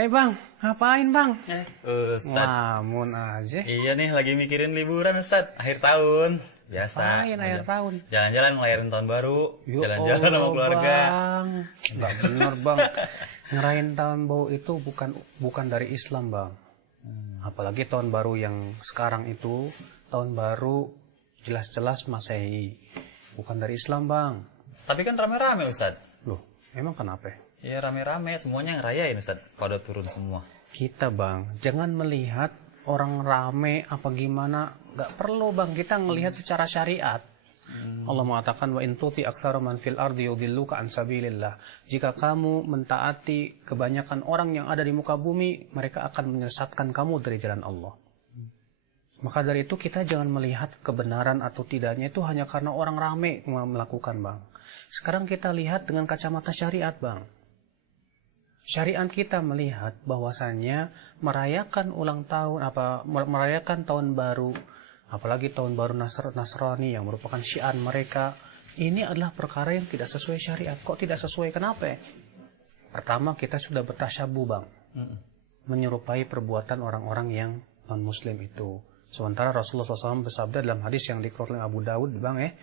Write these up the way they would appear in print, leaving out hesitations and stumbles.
Hei bang, ngapain bang? Ustad. Ngamun aja. Iya nih, lagi mikirin liburan Ustad. Akhir tahun. Biasa. Ngapain akhir tahun? Jalan-jalan ngelayarin tahun baru. Ya Jalan-jalan sama keluarga. Bang. Nggak bener bang. Ngerayain tahun baru itu bukan dari Islam bang. Apalagi tahun baru yang sekarang itu, tahun baru jelas-jelas Masehi. Bukan dari Islam bang. Tapi kan rame-rame Ustad. Loh, emang kenapa? Ya rame-rame, semuanya ngerayain Ustad. Pada turun semua. Kita bang, jangan melihat orang rame apa gimana. Gak perlu bang, kita ngelihat secara syariat. Allah mengatakan wa in tuti aktsara man fil ardi yudilluka an sabilillah. Jika kamu mentaati kebanyakan orang yang ada di muka bumi, mereka akan menyesatkan kamu dari jalan Allah. Maka dari itu kita jangan melihat kebenaran atau tidaknya itu hanya karena orang rame melakukan bang. Sekarang kita lihat dengan kacamata syariat bang. Syariat kita melihat bahwasannya merayakan ulang tahun merayakan tahun baru, apalagi tahun baru Nasrani yang merupakan syiar mereka, ini adalah perkara yang tidak sesuai syariat. Kok tidak sesuai? Kenapa? Pertama, kita sudah bertasyabuh bang, menyerupai perbuatan orang-orang yang non muslim itu. Sementara Rasulullah SAW bersabda dalam hadis yang dikeluarkan oleh Abu Dawud bang,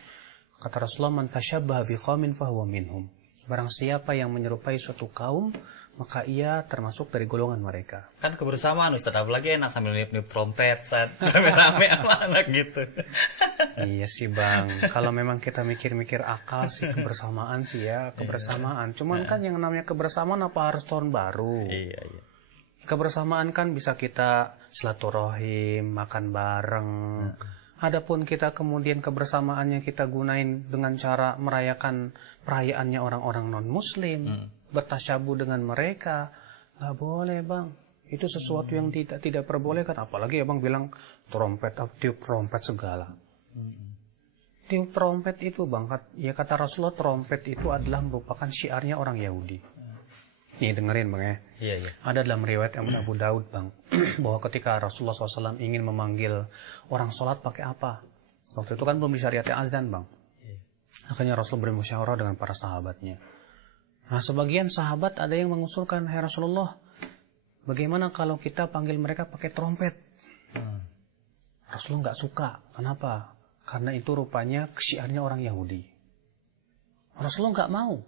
kata Rasulullah, man tasyabbaha biqaumin fahuwa minhum. Barang siapa yang menyerupai suatu kaum, maka ia termasuk dari golongan mereka. Kan kebersamaan Ustaz, apalagi enak sambil niup-niup trompet saat rame-rame sama anak gitu. Iya sih bang, kalau memang kita mikir-mikir akal sih kebersamaan sih ya, kebersamaan. Cuman kan yang namanya kebersamaan apa harus tahun baru? Iya. Kebersamaan kan bisa kita silaturahim, makan bareng. Adapun kita kemudian kebersamaannya kita gunain dengan cara merayakan perayaannya orang-orang non-muslim, bertasyabuh dengan mereka, nggak boleh bang. Itu sesuatu yang tidak perbolehkan. Apalagi abang bilang trompet, tiup trompet segala. Tiup trompet itu bang, ya kata Rasulullah, trompet itu adalah merupakan syiarnya orang Yahudi. Nih dengerin bang ya. Iya. Ada dalam riwayat Abu Daud bang, bahwa ketika Rasulullah SAW ingin memanggil orang sholat pakai apa? Waktu itu kan belum disyariatkan azan bang. Akhirnya Rasul bermusyawarah dengan para sahabatnya. Nah sebagian sahabat ada yang mengusulkan, hai Rasulullah, bagaimana kalau kita panggil mereka pakai trompet? Rasulullah nggak suka. Kenapa? Karena itu rupanya syiarnya orang Yahudi. Rasulullah nggak mau.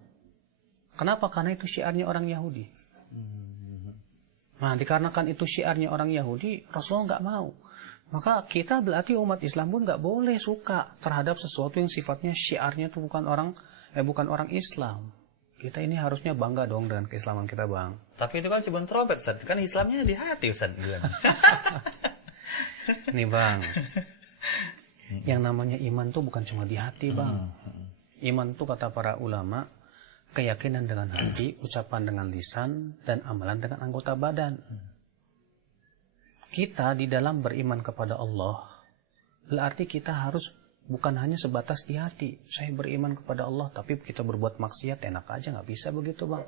Kenapa? Karena itu syiarnya orang Yahudi. Nah, dikarenakan itu syiarnya orang Yahudi, Rasulullah nggak mau. Maka kita berarti umat Islam pun nggak boleh suka terhadap sesuatu yang sifatnya syiarnya itu bukan orang Islam. Kita ini harusnya bangga dong dengan keislaman kita bang. Tapi itu kan cuma trompet Ustaz, kan Islamnya di hati Ustaz bilang. Nih bang, yang namanya iman tuh bukan cuma di hati bang. Iman tuh kata para ulama, keyakinan dengan hati, ucapan dengan lisan, dan amalan dengan anggota badan. Kita di dalam beriman kepada Allah, berarti kita harus bukan hanya sebatas di hati. Saya beriman kepada Allah, tapi kita berbuat maksiat, enak aja, nggak bisa begitu bang.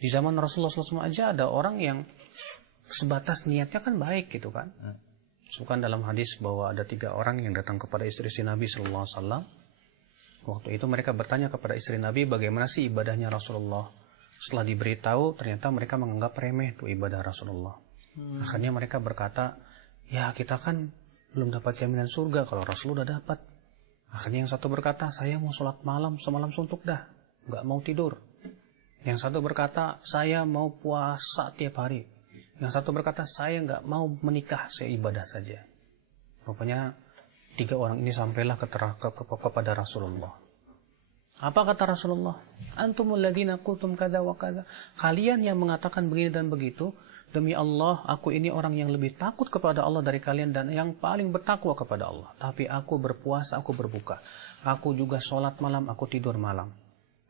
Di zaman Rasulullah SAW aja ada orang yang sebatas niatnya kan baik gitu kan. Bukan dalam hadis bahwa ada 3 orang yang datang kepada istri Nabi SAW. Waktu itu mereka bertanya kepada istri Nabi bagaimana sih ibadahnya Rasulullah. Setelah diberitahu ternyata mereka menganggap remeh itu ibadah Rasulullah. Akhirnya mereka berkata, ya kita kan belum dapat jaminan surga kalau Rasul udah dapat. Akhirnya yang satu berkata, saya mau sholat malam semalam suntuk dah, nggak mau tidur. Yang satu berkata, saya mau puasa tiap hari. Yang satu berkata, saya nggak mau menikah, saya ibadah saja. Rupanya 3 orang ini sampailah kepada Rasulullah. Apa kata Rasulullah? Antumul ladina qultum kada wa kada. Kalian yang mengatakan begini dan begitu, demi Allah, aku ini orang yang lebih takut kepada Allah dari kalian dan yang paling bertakwa kepada Allah. Tapi aku berpuasa, aku berbuka. Aku juga sholat malam, aku tidur malam.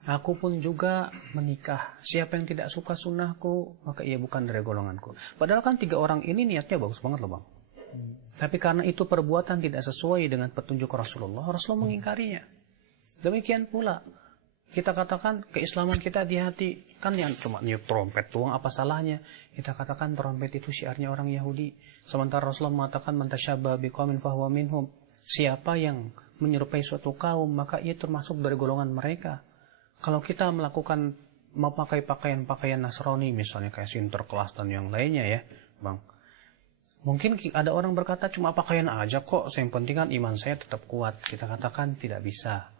Aku pun juga menikah. Siapa yang tidak suka sunnahku, maka ia bukan dari golonganku. Padahal kan 3 orang ini niatnya bagus banget loh bang. Tapi karena itu perbuatan tidak sesuai dengan petunjuk Rasulullah mengingkarinya. Demikian pula kita katakan keislaman kita di hati, kan yang cuma niup trompet doang apa salahnya? Kita katakan trompet itu syiarnya orang Yahudi. Sementara Rasulullah mengatakan man tasyabbaha biqaumin fahuwa minhum. Siapa yang menyerupai suatu kaum maka ia termasuk dari golongan mereka. Kalau kita melakukan mau pakai pakaian Nasrani misalnya kayak Sinterklas dan yang lainnya ya, Bang. Mungkin ada orang berkata cuma pakaian aja kok, yang penting kan iman saya tetap kuat. Kita katakan tidak bisa.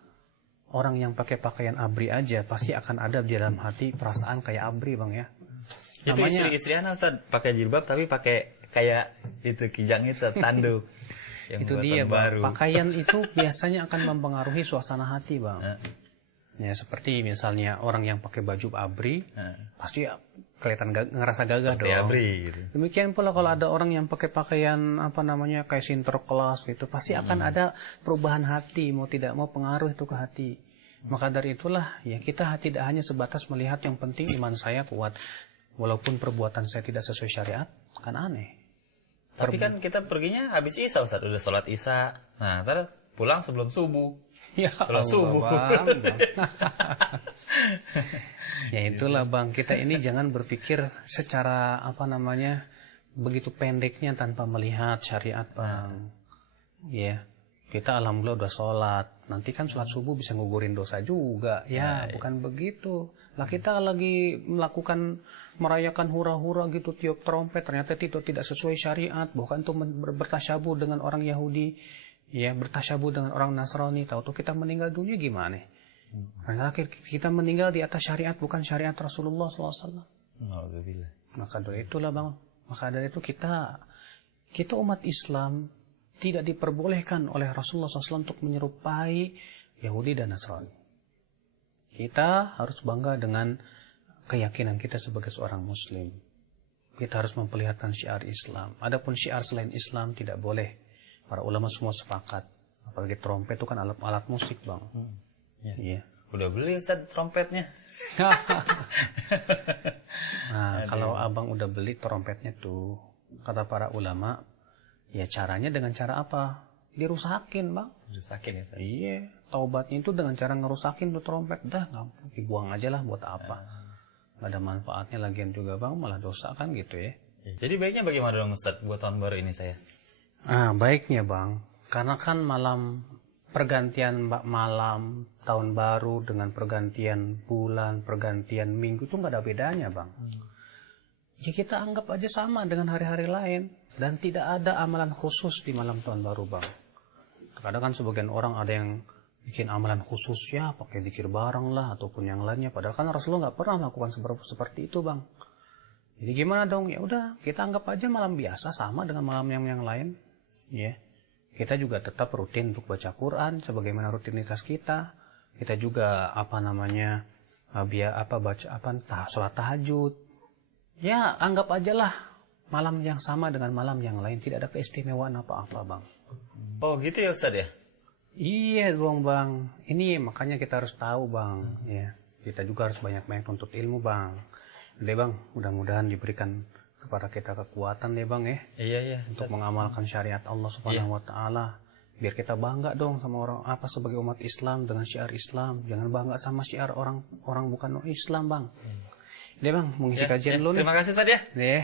Orang yang pakai pakaian ABRI aja pasti akan ada di dalam hati perasaan kayak ABRI, Bang ya. Itu Namanya, istri Ana Ustaz pakai jilbab tapi pakai kayak itu kijang itu tanduk. Yang itu dia, Bang. Pakaian itu biasanya akan mempengaruhi suasana hati, Bang. Ya, seperti misalnya orang yang pakai baju ABRI, pasti kelihatan ngerasa gagah seperti dong. ABRI gitu. Demikian pula kalau ada orang yang pakai pakaian kayak Sinterklas gitu, pasti akan ada perubahan hati, mau tidak mau pengaruh itu ke hati. Maka dari itulah ya kita tidak hanya sebatas melihat yang penting iman saya kuat, walaupun perbuatan saya tidak sesuai syariat, kan aneh. Tapi kan kita perginya habis Isya Ustaz, udah sholat Isya. Nah, ntar pulang sebelum subuh. Ya Sholat subuh. Bang. Ya itulah, Bang, kita ini jangan berpikir secara begitu pendeknya tanpa melihat syariat, Bang. Ya, kita alhamdulillah udah sholat, nanti kan sholat subuh bisa ngugurin dosa juga. Ya, bukan begitu. Lah kita lagi merayakan hura-hura gitu, tiup trompet, ternyata itu tidak sesuai syariat, bahkan itu bertasyabuh dengan orang Yahudi, ya, bertasyabuh dengan orang Nasrani. Tahu tuh kita meninggal dunia gimana? Karena kita meninggal di atas syariat, bukan syariat Rasulullah SAW. Alhamdulillah. Maka dari itulah, Bang. Maka dari itu kita umat Islam tidak diperbolehkan oleh Rasulullah SAW untuk menyerupai Yahudi dan Nasrani. Kita harus bangga dengan keyakinan kita sebagai seorang Muslim. Kita harus memperlihatkan syiar Islam. Adapun syiar selain Islam tidak boleh. Para ulama semua sepakat. Apalagi trompet itu kan alat musik, Bang. Iya. Udah beli Ustaz trompetnya. Nah, kalau abang udah beli trompetnya tuh, kata para ulama, ya caranya dengan cara apa? Dirusakin, Bang. Dirusakin ya Ustaz. Iya, taubatnya itu dengan cara ngerusakin tuh trompet. Dah, dibuang aja lah, buat apa? Gak ada manfaatnya lagian juga, Bang, malah dosa kan gitu ya. Jadi baiknya bagaimana dong Ustaz buat tahun baru ini saya? Baiknya, Bang, karena kan pergantian malam tahun baru dengan pergantian bulan, pergantian minggu itu nggak ada bedanya, Bang. Ya kita anggap aja sama dengan hari-hari lain, dan tidak ada amalan khusus di malam tahun baru, Bang. Kadang kan sebagian orang ada yang bikin amalan khusus, ya pakai zikir bareng lah ataupun yang lainnya, padahal kan Rasulullah nggak pernah melakukan seperti itu, Bang. Jadi gimana dong? Ya udah, kita anggap aja malam biasa sama dengan malam yang lain, ya. Kita juga tetap rutin untuk baca Quran sebagaimana rutinitas kita. Kita juga sholat tahajud. Ya, anggap aja lah malam yang sama dengan malam yang lain, tidak ada keistimewaan apa-apa, Bang. Oh, gitu ya Ustaz ya? Iya dong, Bang. Ini makanya kita harus tahu, Bang, ya. Kita juga harus banyak-banyak tuntut ilmu, Bang. Udah, Bang, mudah-mudahan diberikan kepada kita kekuatan deh, Bang, ya. Iya. Untuk mengamalkan syariat Allah Subhanahu wa taala. Biar kita bangga dong sama orang sebagai umat Islam dengan syiar Islam. Jangan bangga sama syiar orang bukan Islam, Bang. Deh, Bang, mengisi kajian dulu nih. Terima kasih Ustaz ya. Ya.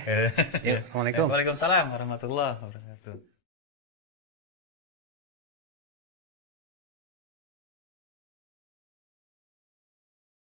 Assalamualaikum. Waalaikumsalam warahmatullahi wabarakatuh.